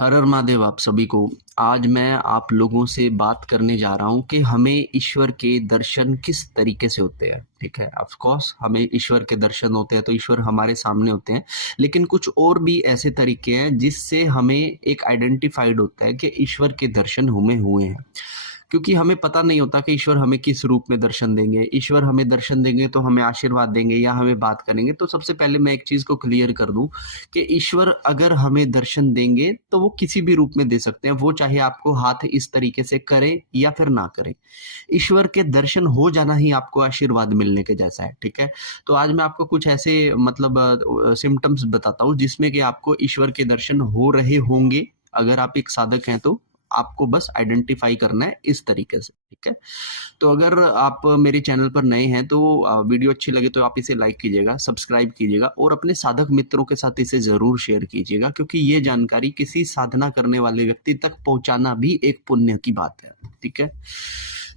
हर हर महादेव आप सभी को। आज मैं आप लोगों से बात करने जा रहा हूँ कि हमें ईश्वर के दर्शन किस तरीके से होते हैं। ठीक है, ऑफ कोर्स हमें ईश्वर के दर्शन होते हैं तो ईश्वर हमारे सामने होते हैं, लेकिन कुछ और भी ऐसे तरीके हैं जिससे हमें एक आइडेंटिफाइड होता है कि ईश्वर के दर्शन हमें हुए हैं। क्योंकि हमें पता नहीं होता कि ईश्वर हमें किस रूप में दर्शन देंगे। ईश्वर हमें दर्शन देंगे तो हमें आशीर्वाद देंगे या हमें बात करेंगे। तो सबसे पहले मैं एक चीज को क्लियर कर दूं कि ईश्वर अगर हमें दर्शन देंगे तो वो किसी भी रूप में दे सकते हैं, वो चाहे आपको हाथ इस तरीके से करे या फिर ना करे। ईश्वर के दर्शन हो जाना ही आपको आशीर्वाद मिलने के जैसा है। ठीक है, तो आज मैं आपको कुछ ऐसे मतलब सिम्टम्स बताता हूँ जिसमें कि आपको ईश्वर के दर्शन हो रहे होंगे। अगर आप एक साधक हैं तो आपको बस आइडेंटिफाई करना है इस तरीके से। ठीक है, तो अगर आप मेरे चैनल पर नए हैं तो वीडियो अच्छी लगे तो आप इसे लाइक कीजिएगा, सब्सक्राइब कीजिएगा और अपने साधक मित्रों के साथ इसे जरूर शेयर कीजिएगा, क्योंकि ये जानकारी किसी साधना करने वाले व्यक्ति तक पहुंचाना भी एक पुण्य की बात है। ठीक है,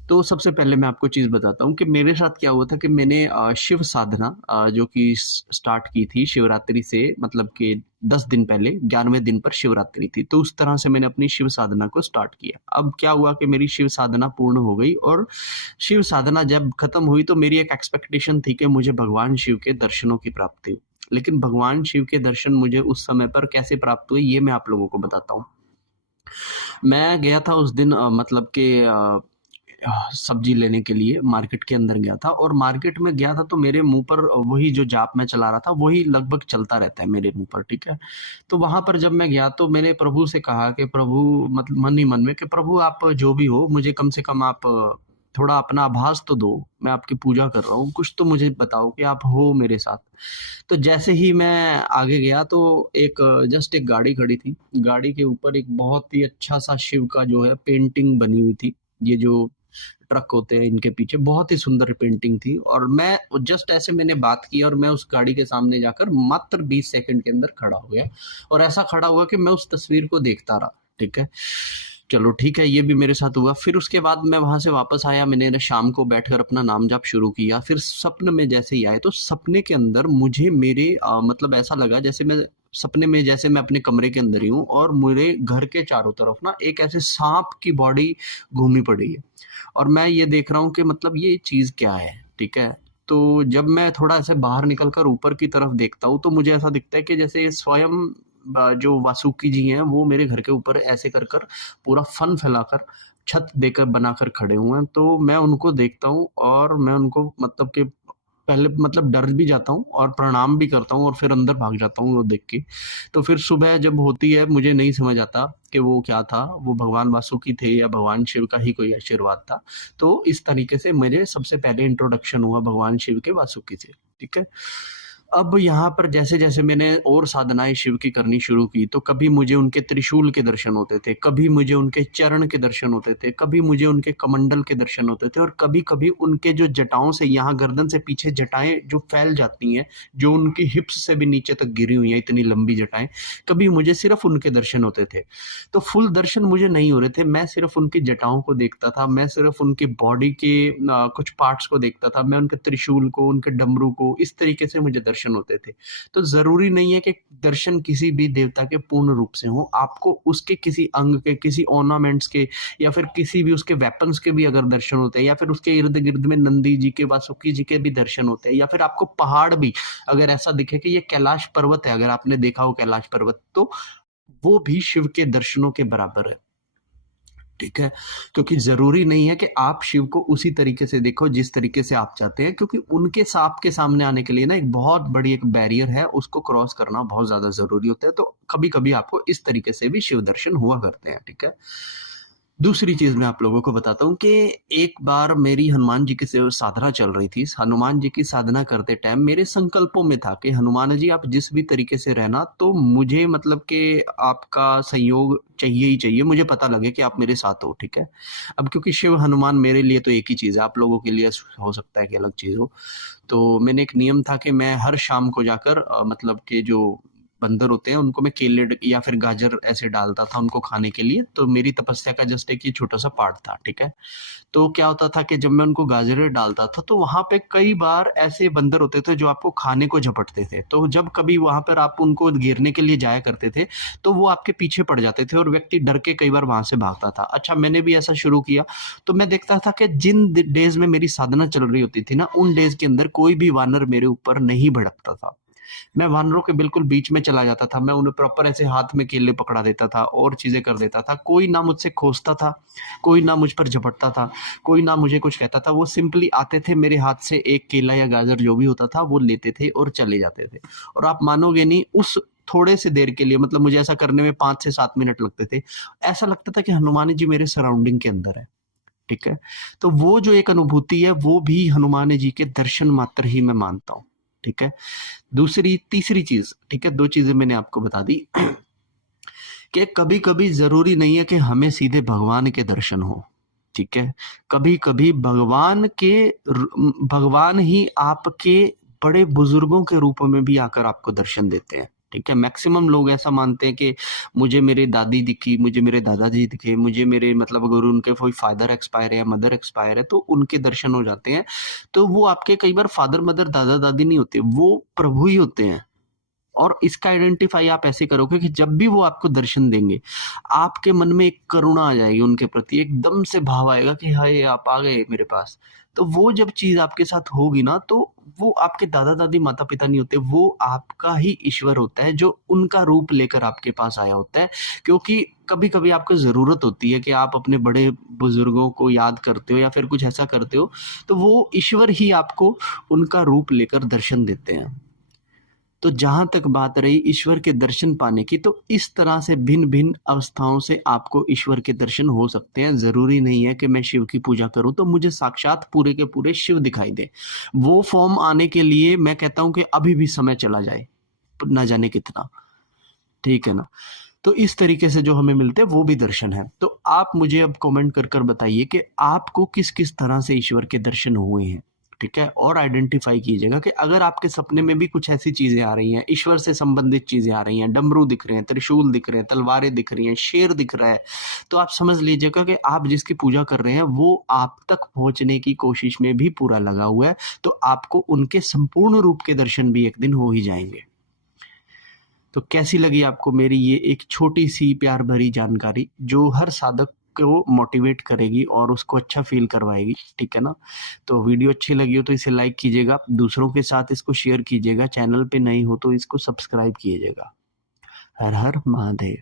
तो सबसे पहले मैं आपको चीज बताता हूँ कि मेरे साथ क्या हुआ था कि मैंने शिव साधना जो कि स्टार्ट की थी शिवरात्रि से, मतलब कि 10 दिन पहले 11वें दिन पर शिवरात्रि थी, तो उस तरह से मैंने अपनी शिव साधना को स्टार्ट किया। अब क्या हुआ कि मेरी शिव साधना पूर्ण हो गई और शिव साधना जब खत्म हुई तो मेरी एक एक्सपेक्टेशन थी कि मुझे भगवान शिव के दर्शनों की प्राप्ति हो। लेकिन भगवान शिव के दर्शन मुझे उस समय पर कैसे प्राप्त हुए ये मैं आप लोगों को बताता हूँ। मैं गया था उस दिन मतलब कि सब्जी लेने के लिए मार्केट के अंदर गया था, और मार्केट में गया था तो मेरे मुंह पर वही जो जाप मैं चला रहा था वही लगभग चलता रहता है मेरे मुंह पर। ठीक है, तो वहां पर जब मैं गया तो मैंने प्रभु से कहा कि प्रभु, मतलब मन ही मन में, कि प्रभु आप जो भी हो मुझे कम से कम आप थोड़ा अपना आभास तो दो। मैं आपकी पूजा कर रहा हूँ, कुछ तो मुझे बताओ कि आप हो मेरे साथ। तो जैसे ही मैं आगे गया तो एक जस्ट एक गाड़ी खड़ी थी। गाड़ी के ऊपर एक बहुत ही अच्छा सा शिव का जो है पेंटिंग बनी हुई थी। ये जो ट्रक होते हैं इनके पीछे बहुत ही सुंदर पेंटिंग थी, और मैं जस्ट ऐसे मैंने बात की और मैं उस गाड़ी के सामने जाकर मात्र 20 सेकंड के अंदर खड़ा हो गया, और ऐसा खड़ा हुआ कि मैं उस तस्वीर को देखता रहा। ठीक है, चलो ठीक है, ये भी मेरे साथ हुआ। फिर उसके बाद मैं वहां से वापस आया, मैंने शाम को बैठकर अपना नाम जाप शुरू किया। फिर सपन में जैसे ही आए तो सपने के अंदर मुझे मेरे मतलब ऐसा लगा जैसे मैं सपने में, जैसे मैं अपने कमरे के अंदर ही हूँ और मेरे घर के चारों तरफ ना एक ऐसे सांप की बॉडी घूमी पड़ी है, और मैं ये देख रहा हूँ कि मतलब ये चीज क्या है। ठीक है, तो जब मैं थोड़ा ऐसे बाहर निकलकर ऊपर की तरफ देखता हूँ तो मुझे ऐसा दिखता है कि जैसे स्वयं जो वासुकी जी हैं वो मेरे घर के ऊपर ऐसे कर कर पूरा फन फैलाकर छत देकर बनाकर खड़े हुए हैं। तो मैं उनको देखता हूँ और मैं उनको मतलब कि पहले मतलब डर भी जाता हूँ और प्रणाम भी करता हूँ और फिर अंदर भाग जाता हूँ वो देख के। तो फिर सुबह जब होती है मुझे नहीं समझ आता कि वो क्या था, वो भगवान वासुकी थे या भगवान शिव का ही कोई आशीर्वाद था। तो इस तरीके से मेरे सबसे पहले इंट्रोडक्शन हुआ भगवान शिव के वासुकी से। ठीक है, अब यहाँ पर जैसे जैसे मैंने और साधनाएं शिव की करनी शुरू की तो कभी मुझे उनके त्रिशूल के दर्शन होते थे, कभी मुझे उनके चरण के दर्शन होते थे, कभी मुझे उनके कमंडल के दर्शन होते थे, और कभी कभी उनके जो जटाओं से यहाँ गर्दन से पीछे जटाएं जो फैल जाती हैं, जो उनकी हिप्स से भी नीचे तक गिरी हुई हैं इतनी लंबी जटाएं, कभी मुझे सिर्फ उनके दर्शन होते थे। तो फुल दर्शन मुझे नहीं हो रहे थे, मैं सिर्फ उनकी जटाओं को देखता था, मैं सिर्फ उनकी बॉडी के कुछ पार्ट्स को देखता था, मैं उनके त्रिशूल को, उनके डमरू को, इस तरीके से मुझे दर्शन होते थे। तो जरूरी नहीं है कि दर्शन किसी भी देवता के पूर्ण रूप से हो, आपको उसके किसी अंग के, किसी ऑर्नामेंट्स के, या फिर किसी भी उसके वेपन्स के भी अगर दर्शन होते हैं, या फिर उसके इर्द गिर्द में नंदी जी के, वासुकी जी के भी दर्शन होते हैं, या फिर आपको पहाड़ भी अगर ऐसा दिखे कि ये कैलाश पर्वत है, अगर आपने देखा हो कैलाश पर्वत, तो वो भी शिव के दर्शनों के बराबर है। ठीक है, क्योंकि जरूरी नहीं है कि आप शिव को उसी तरीके से देखो जिस तरीके से आप चाहते हैं, क्योंकि उनके सांप के सामने आने के लिए ना एक बहुत बड़ी एक बैरियर है, उसको क्रॉस करना बहुत ज्यादा जरूरी होता है। तो कभी कभी आपको इस तरीके से भी शिव दर्शन हुआ करते हैं। ठीक है, दूसरी चीज मैं आप लोगों को बताता हूँ कि एक बार मेरी हनुमान जी की साधना चल रही थी। हनुमान जी की साधना करते टाइम मेरे संकल्पों में था कि हनुमान जी आप जिस भी तरीके से रहना, तो मुझे मतलब कि आपका सहयोग चाहिए ही चाहिए, मुझे पता लगे कि आप मेरे साथ हो। ठीक है, अब क्योंकि शिव हनुमान मेरे लिए तो एक ही चीज है, आप लोगों के लिए हो सकता है कि अलग चीज हो। तो मैंने एक नियम था कि मैं हर शाम को जाकर मतलब कि जो बंदर होते हैं उनको मैं केले या फिर गाजर ऐसे डालता था उनको खाने के लिए। तो मेरी तपस्या का जस्ट एक ये छोटा-सा पार्ट था, ठीक है? तो क्या होता था कि जब मैं उनको गाजरें डालता था तो वहाँ पे कई बार ऐसे बंदर होते थे जो आपको खाने को झपटते थे। तो जब कभी वहाँ पर आप उनको घेरने के लिए जाया करते थे, तो वो आपके पीछे पड़ जाते थे और व्यक्ति डर के कई बार वहाँ से भागता था। अच्छा, मैंने भी ऐसा शुरू किया, तो मैं देखता था कि जिन डेज़ में मेरी साधना चल रही होती थी ना, उन डेज़ के अंदर कोई भी वानर मेरे ऊपर नहीं भड़कता था। मैं वानरों के बिल्कुल बीच में चला जाता था, मैं उन्हें प्रॉपर ऐसे हाथ में केले पकड़ा देता था और चीज़ें कर देता था। कोई ना मुझसे खोसता था, कोई ना मुझ पर झपटता था, कोई ना मुझे कुछ कहता था। वो सिंपली आते थे, मेरे हाथ से एक केला या गाजर जो भी होता था वो लेते थे और चले जाते थे। और आप मानोगे नहीं, उस थोड़े से देर के लिए, मतलब मुझे ऐसा करने में 5 से 7 मिनट लगते थे। ऐसा लगता था कि हनुमान जी मेरे सराउंडिंग के अंदर है, ठीक है? तो वो जो एक अनुभूति है, वो भी हनुमान जी के दर्शन मात्र ही मैं मानता हूँ, ठीक है? तीसरी चीज़, ठीक है? 2 चीज़ें मैंने आपको बता दी कि कभी-कभी ज़रूरी नहीं है कि हमें सीधे भगवान के दर्शन हों, ठीक है? कभी-कभी भगवान ही आपके बड़े बुजुर्गों के रूप में भी आकर आपको दर्शन देते हैं, ठीक है? मैक्सिमम लोग ऐसा मानते हैं कि मुझे मेरी दादी दिखी, मुझे मेरे दादाजी दिखे, मुझे मेरे मतलब अगर उनके कोई फादर एक्सपायर है या मदर एक्सपायर है तो उनके दर्शन हो जाते हैं। तो वो आपके कई बार फादर, मदर, दादा-दादी नहीं होते, वो प्रभु ही होते हैं। और इसका आइडेंटिफाई आप ऐसे करोगे कि जब भी वो आपको दर्शन देंगे, आपके मन में एक करुणा आ जाएगी उनके प्रति, एकदम से भाव आएगा कि हाय आप आ गए मेरे पास। तो वो जब चीज़ आपके साथ होगी ना, तो वो आपके दादा-दादी, माता-पिता नहीं होते, वो आपका ही ईश्वर होता है जो उनका रूप लेकर आपके पास आया होता है। क्योंकि कभी-कभी आपको ज़रूरत होती है कि आप अपने बड़े बुजुर्गों को याद करते हो या फिर कुछ ऐसा करते हो, तो वो ईश्वर ही आपको उनका रूप लेकर दर्शन देते हैं। तो जहाँ तक बात रही ईश्वर के दर्शन पाने की, तो इस तरह से भिन्न-भिन्न अवस्थाओं से आपको ईश्वर के दर्शन हो सकते हैं। ज़रूरी नहीं है कि मैं शिव की पूजा करूँ तो मुझे साक्षात पूरे के पूरे शिव दिखाई दें। वो फ़ॉर्म आने के लिए मैं कहता हूँ कि अभी भी समय चला जाए, ना जाने कितना, ठीक है ना? तो इस तरीके से जो हमें मिलते हैं वो भी दर्शन है। तो आप मुझे अब कमेंट कर कर बताइए कि आपको किस-किस तरह से ईश्वर के दर्शन हुए हैं, ठीक है? और आइडेंटिफ़ाई कीजिएगा कि अगर आपके सपने में भी कुछ ऐसी चीज़ें आ रही हैं, ईश्वर से संबंधित चीज़ें आ रही हैं, डमरू दिख रहे हैं, त्रिशूल दिख रहे हैं, तलवारें दिख रही हैं, शेर दिख रहा है, तो आप समझ लीजिएगा कि आप जिसकी पूजा कर रहे हैं वो आप तक पहुँचने की कोशिश में भी पूरा लगा हुआ है, तो आपको उनके संपूर्ण रूप के दर्शन भी एक दिन हो ही जाएँगे। तो कैसी लगी आपको मेरी ये एक छोटी-सी प्यार भरी जानकारी, जो हर साधक को मोटिवेट करेगी और उसको अच्छा फ़ील करवाएगी, ठीक है ना? तो वीडियो अच्छी लगी हो तो इसे लाइक कीजिएगा, दूसरों के साथ इसको शेयर कीजिएगा, चैनल पे नए हो तो इसको सब्सक्राइब कीजिएगा। हर हर महादेव।